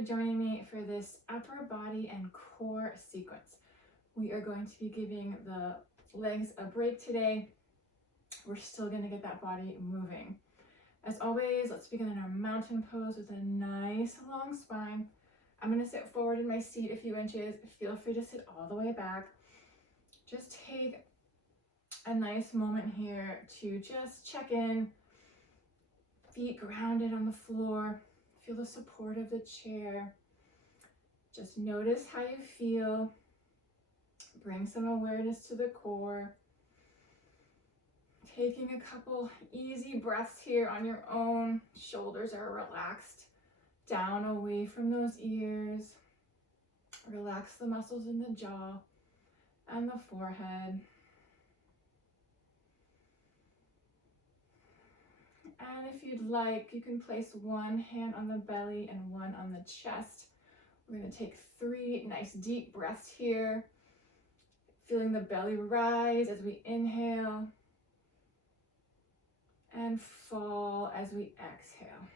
for joining me for this upper body and core sequence. We are going to be giving the legs a break today. We're still going to get that body moving. As always, let's begin in our mountain pose with a nice long spine. I'm going to sit forward in my seat a few inches. Feel free to sit all the way back. Just take a nice moment here to just check in. Feet grounded on the floor. Feel the support of the chair. Just notice how you feel. Bring some awareness to the core. Taking a couple easy breaths here on your own. Shoulders are relaxed down away from those ears. Relax the muscles in the jaw and the forehead. And if you'd like, you can place one hand on the belly and one on the chest. We're going to take 3 nice deep breaths here. Feeling the belly rise as we inhale and fall as we exhale.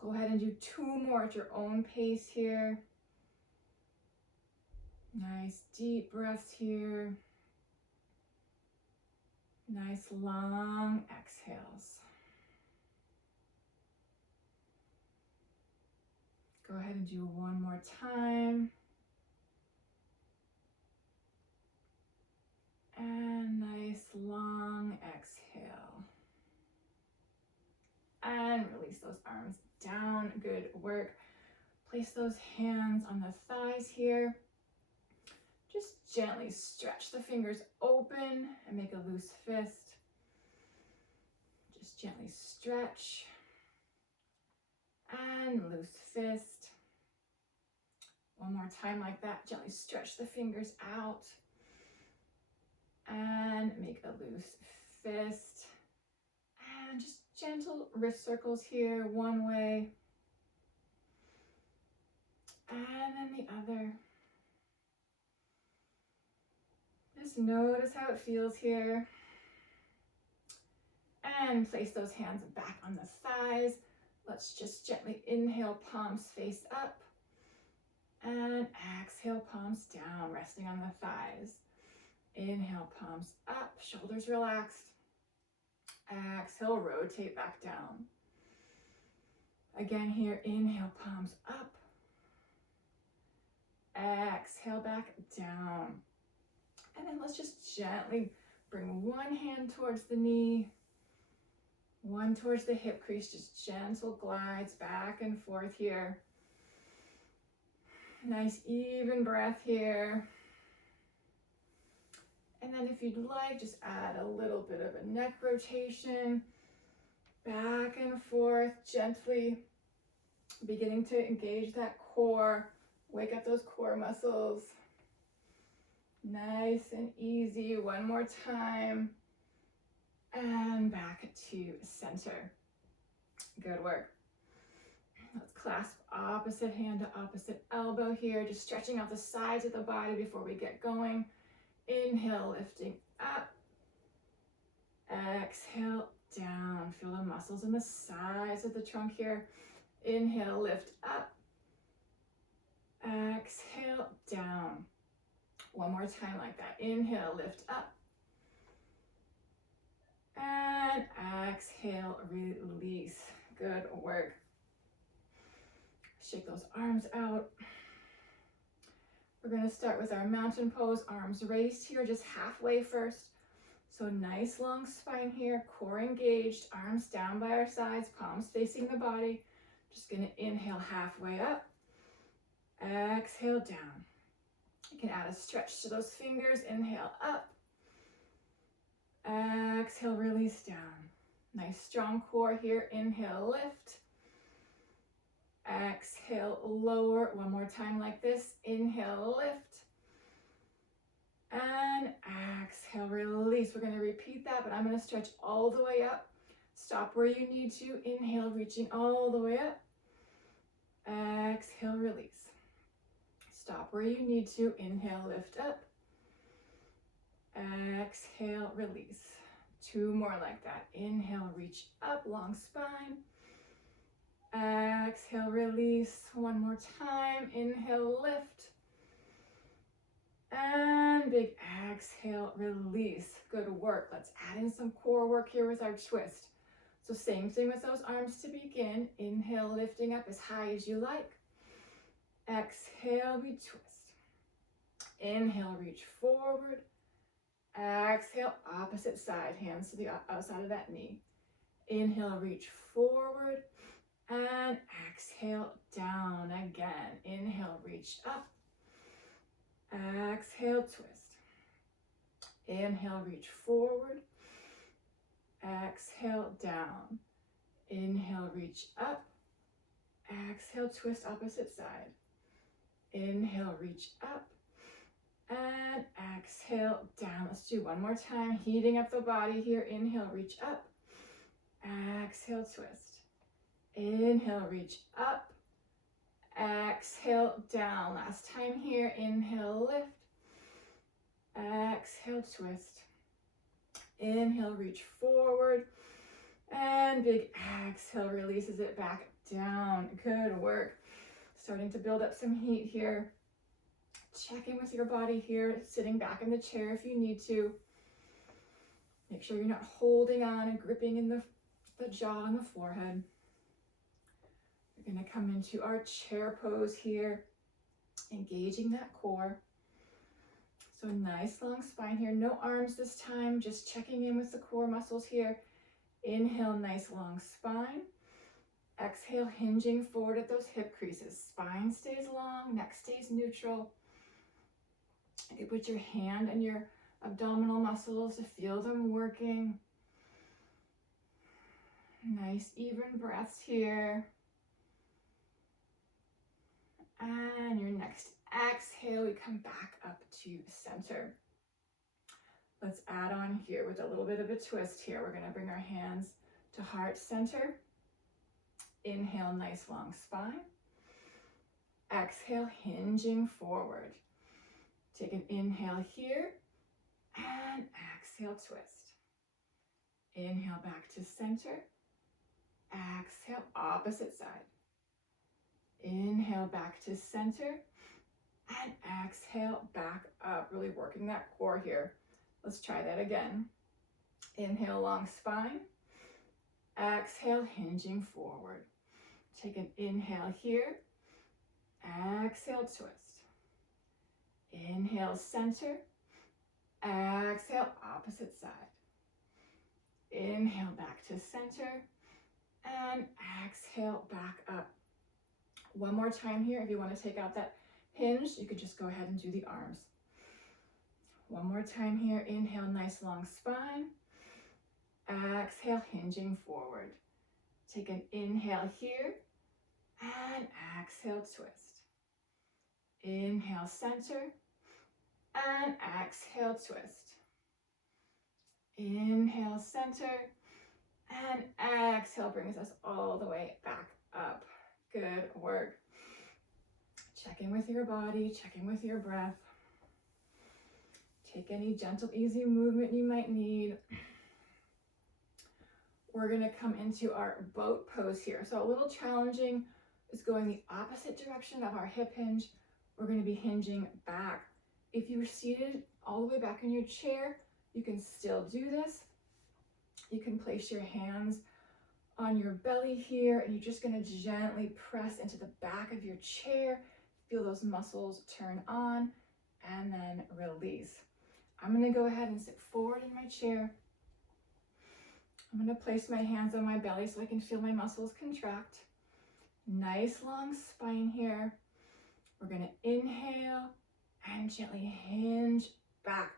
Go ahead and do 2 more at your own pace here. Nice deep breaths here. Nice long exhales. Go ahead and do one more time. And nice long exhale. And release those arms down. Good work. Place those hands on the thighs here. Just gently stretch the fingers open and make a loose fist. Just gently stretch and loose fist. One more time like that. Gently stretch the fingers out and make a loose fist. And just gentle wrist circles here, one way and then the other. Just notice how it feels here. And place those hands back on the thighs. Let's just gently inhale, palms face up. And exhale, palms down, resting on the thighs. Inhale, palms up, shoulders relaxed. Exhale, rotate back down. Again here, inhale, palms up. Exhale, back down. And then let's just gently bring one hand towards the knee, one towards the hip crease, just gentle glides back and forth here. Nice even breath here. And then if you'd like, just add a little bit of a neck rotation, back and forth, gently beginning to engage that core, wake up those core muscles. Nice and easy. One more time. And back to center. Good work. Let's clasp opposite hand to opposite elbow here. Just stretching out the sides of the body before we get going. Inhale, lifting up. Exhale, down. Feel the muscles in the sides of the trunk here. Inhale, lift up. Exhale, down. One more time like that. Inhale, lift up. And exhale, release. Good work. Shake those arms out. We're going to start with our mountain pose, arms raised here, just halfway first. So nice long spine here, core engaged, arms down by our sides, palms facing the body. Just going to inhale halfway up. Exhale down. You can add a stretch to those fingers. Inhale up. Exhale, release down. Nice strong core here. Inhale, lift. Exhale, lower. One more time like this. Inhale, lift. And exhale, release. We're going to repeat that, but I'm going to stretch all the way up. Stop where you need to. Inhale, reaching all the way up. Exhale, release. Stop where you need to. Inhale, lift up. Exhale, release. 2 more like that. Inhale, reach up, long spine. Exhale, release. One more time. Inhale, lift. And big exhale, release. Good work. Let's add in some core work here with our twist. So same thing with those arms to begin. Inhale, lifting up as high as you like. Exhale, we twist. Inhale, reach forward. Exhale, opposite side, hands to the outside of that knee. Inhale, reach forward. And exhale, down again. Inhale, reach up. Exhale, twist. Inhale, reach forward. Exhale, down. Inhale, reach up. Exhale, twist opposite side. Inhale, reach up. And exhale, down. Let's do one more time. Heating up the body here. Inhale, reach up. Exhale, twist. Inhale, reach up. Exhale, down. Last time here. Inhale, lift. Exhale, twist. Inhale, reach forward. And big exhale, releases it back down. Good work. Starting to build up some heat here. Check in with your body here, sitting back in the chair if you need to. Make sure you're not holding on and gripping in the jaw and the forehead. We're going to come into our chair pose here, engaging that core. So nice long spine here, no arms this time, just checking in with the core muscles here. Inhale, nice long spine. Exhale, hinging forward at those hip creases. Spine stays long, neck stays neutral. You put your hand on your abdominal muscles to feel them working. Nice even breaths here. And your next exhale, we come back up to center. Let's add on here with a little bit of a twist here. We're going to bring our hands to heart center. Inhale, nice long spine. Exhale, hinging forward. Take an inhale here and exhale, twist. Inhale back to center. Exhale, opposite side. Inhale back to center and exhale back up, really working that core here. Let's try that again. Inhale, long spine. Exhale, hinging forward. Take an inhale here. Exhale, twist. Inhale, center. Exhale, opposite side. Inhale, back to center. And exhale, back up. One more time here. If you want to take out that hinge, you could just go ahead and do the arms. One more time here. Inhale, nice long spine. Exhale, hinging forward. Take an inhale here. And exhale, twist. Inhale, center. And exhale, twist. Inhale, center. And exhale brings us all the way back up. Good work. Check in with your body, check in with your breath. Take any gentle, easy movement you might need. We're going to come into our boat pose here. So a little challenging is going the opposite direction of our hip hinge. We're going to be hinging back. If you're seated all the way back in your chair, you can still do this. You can place your hands on your belly here, and you're just going to gently press into the back of your chair. Feel those muscles turn on, and then release. I'm going to go ahead and sit forward in my chair. I'm going to place my hands on my belly so I can feel my muscles contract. Nice long spine here. We're going to inhale and gently hinge back.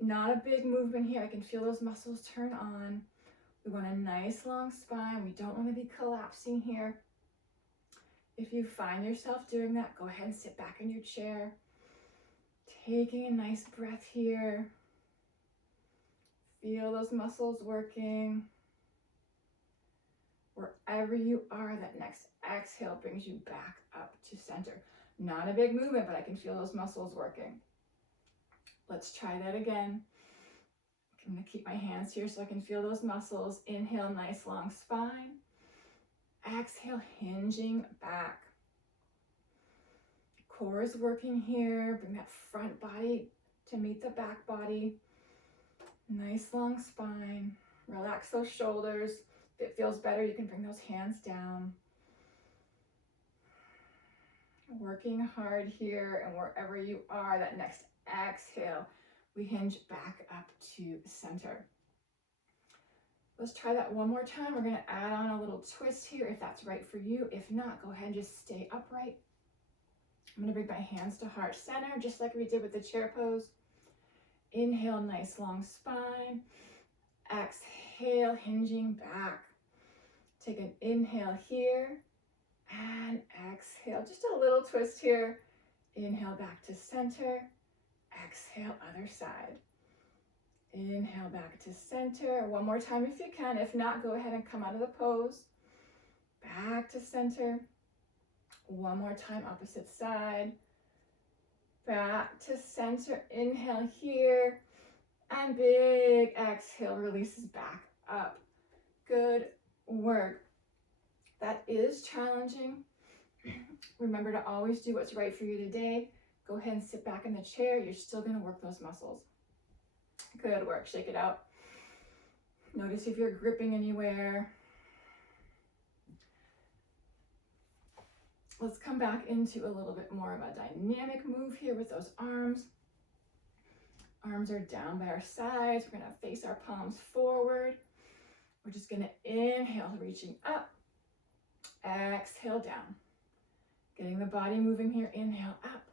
Not a big movement here. I can feel those muscles turn on. We want a nice long spine. We don't want to be collapsing here. If you find yourself doing that, go ahead and sit back in your chair. Taking a nice breath here. Feel those muscles working. Wherever you are, that next exhale brings you back up to center. Not a big movement, but I can feel those muscles working. Let's try that again. I'm going to keep my hands here so I can feel those muscles. Inhale, nice long spine. exhale, hinging back. Core is working here. Bring that front body to meet the back body. Nice long spine. Relax those shoulders. If it feels better, you can bring those hands down. Working hard here, and wherever you are, that next exhale, we hinge back up to center. Let's try that one more time. We're going to add on a little twist here if that's right for you. If not, go ahead and just stay upright. I'm going to bring my hands to heart center, just like we did with the chair pose. Inhale, nice long spine. Exhale, hinging back. Take an inhale here and exhale. Just a little twist here. Inhale back to center. Exhale, other side. Inhale back to center. One more time if you can. If not, go ahead and come out of the pose. Back to center. One more time, opposite side. Back to center. Inhale here. And big exhale, releases back up. Good work. That is challenging. Remember to always do what's right for you today. Go ahead and sit back in the chair. You're still going to work those muscles. Good work. Shake it out. Notice if you're gripping anywhere. Let's come back into a little bit more of a dynamic move here with those arms. Arms are down by our sides. We're going to face our palms forward. We're just going to inhale, reaching up. Exhale, down. Getting the body moving here. Inhale, up.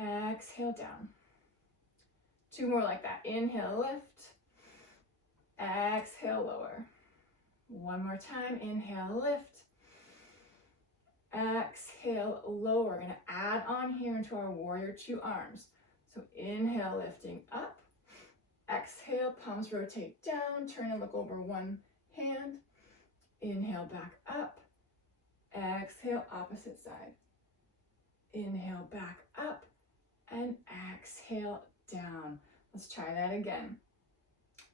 Exhale, down. Two more like that. Inhale, lift. Exhale, lower. One more time. Inhale, lift. Exhale, lower. We're going to add on here into our warrior two arms. So inhale, lifting up. Exhale, palms rotate down. Turn and look over one hand. Inhale, back up. Exhale, opposite side. Inhale, back up. And exhale, down. Let's try that again.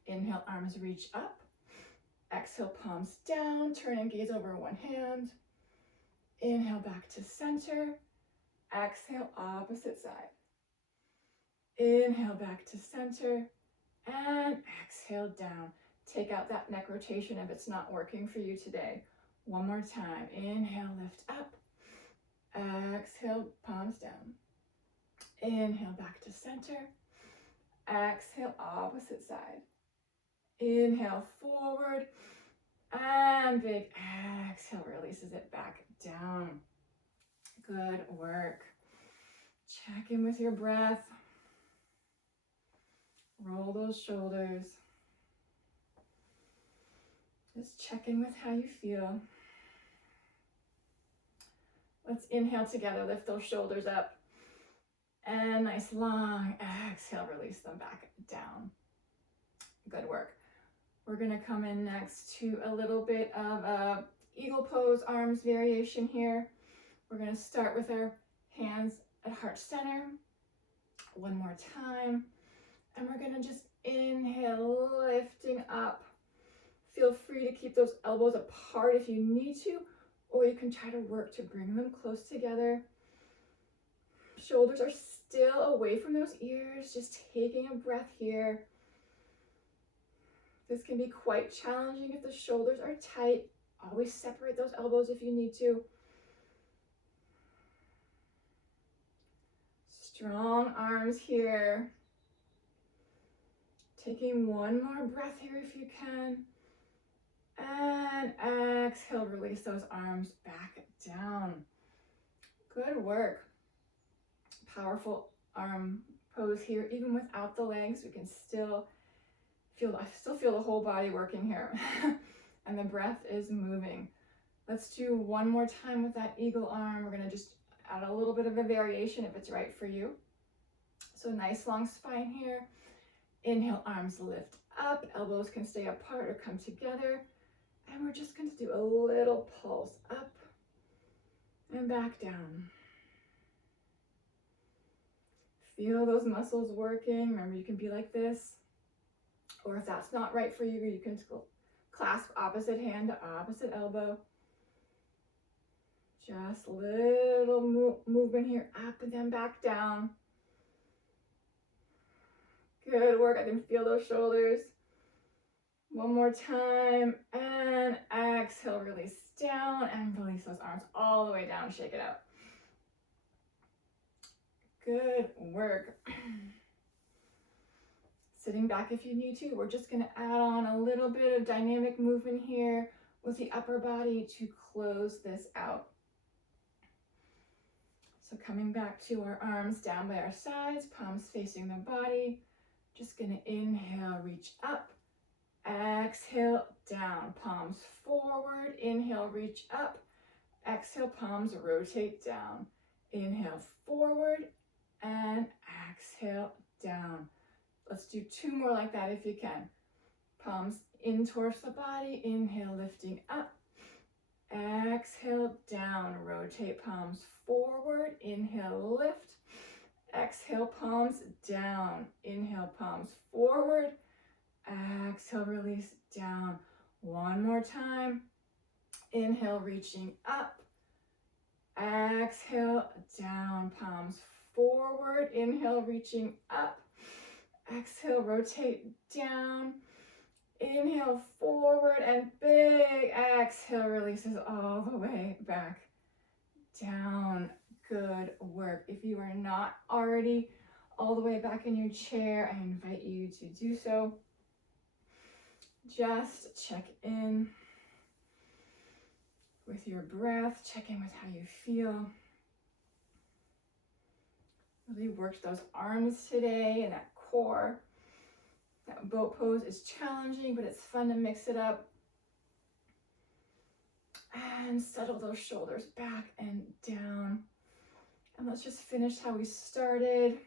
Inhale, arms reach up. Exhale, palms down. Turn and gaze over one hand. Inhale, back to center. Exhale, opposite side. Inhale, back to center. And exhale, down. Take out that neck rotation if it's not working for you today. One more time. Inhale, lift up. Exhale, palms down. Inhale, back to center. Exhale, opposite side. Inhale, forward. And big exhale, releases it back down. Good work. Check in with your breath. Roll those shoulders. Just check in with how you feel. Let's inhale together, lift those shoulders up. And nice long exhale, release them back down. Good work. We're gonna come in next to a little bit of a eagle pose arms variation here. We're gonna start with our hands at heart center. One more time. And we're gonna just inhale, lifting up. Feel free to keep those elbows apart if you need to, or you can try to work to bring them close together. Shoulders are still away from those ears, just taking a breath here. This can be quite challenging if the shoulders are tight. Always separate those elbows if you need to. Strong arms here. Taking one more breath here if you can. And exhale, release those arms back down. Good work. Powerful arm pose here. Even without the legs, we can still feel, I still feel the whole body working here. And the breath is moving. Let's do one more time with that eagle arm. We're gonna just add a little bit of a variation if it's right for you. So nice long spine here. Inhale, arms lift up. Elbows can stay apart or come together. And we're just going to do a little pulse up and back down. Feel those muscles working. Remember, you can be like this. Or if that's not right for you, you can clasp opposite hand to opposite elbow. Just little movement here, up and then back down. Good work. I can feel those shoulders. One more time, and exhale, release down, and release those arms all the way down. Shake it out. Good work. Sitting back if you need to. We're just going to add on a little bit of dynamic movement here with the upper body to close this out. So coming back to our arms down by our sides, palms facing the body. Just going to inhale, reach up. Exhale, down. Palms forward. Inhale, reach up. Exhale, palms rotate down. Inhale, forward. And exhale, down. Let's do 2 more like that if you can. Palms in towards the body. Inhale, lifting up. Exhale, down. Rotate palms forward. Inhale, lift. Exhale, palms down. Inhale, palms forward. Exhale, release down. One more time. Inhale, reaching up. Exhale, down. Palms forward. Inhale, reaching up. Exhale, rotate down. Inhale, forward, and big exhale releases all the way back down. Good work. If you are not already all the way back in your chair, I invite you to do so. Just check in with your breath, check in with how you feel. Really worked those arms today and that core. That boat pose is challenging, but it's fun to mix it up. And settle those shoulders back and down. And let's just finish how we started.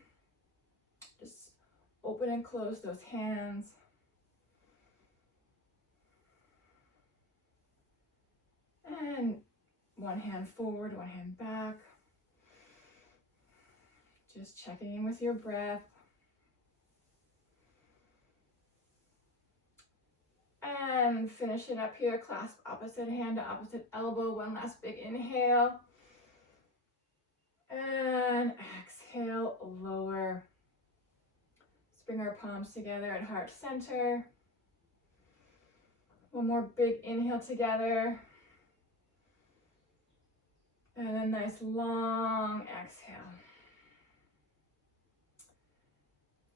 Just open and close those hands. And one hand forward, one hand back. Just checking in with your breath. And finish it up here. Clasp opposite hand to opposite elbow. One last big inhale. And exhale, lower. Let's bring our palms together at heart center. One more big inhale together. And a nice long exhale.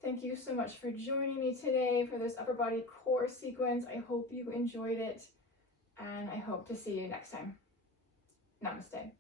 Thank you so much for joining me today for this upper body core sequence. I hope you enjoyed it, and I hope to see you next time. Namaste.